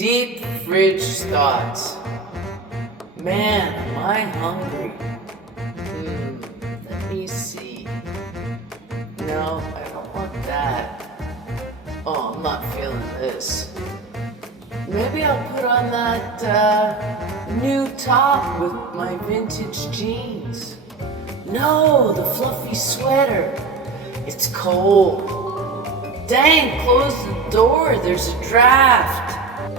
Deep fridge thoughts. Man, am I hungry. Let me see. No, I don't want that. Oh, I'm not feeling this. Maybe I'll put on that new top with my vintage jeans. No, the fluffy sweater. It's cold. Dang, close the door, there's a draft.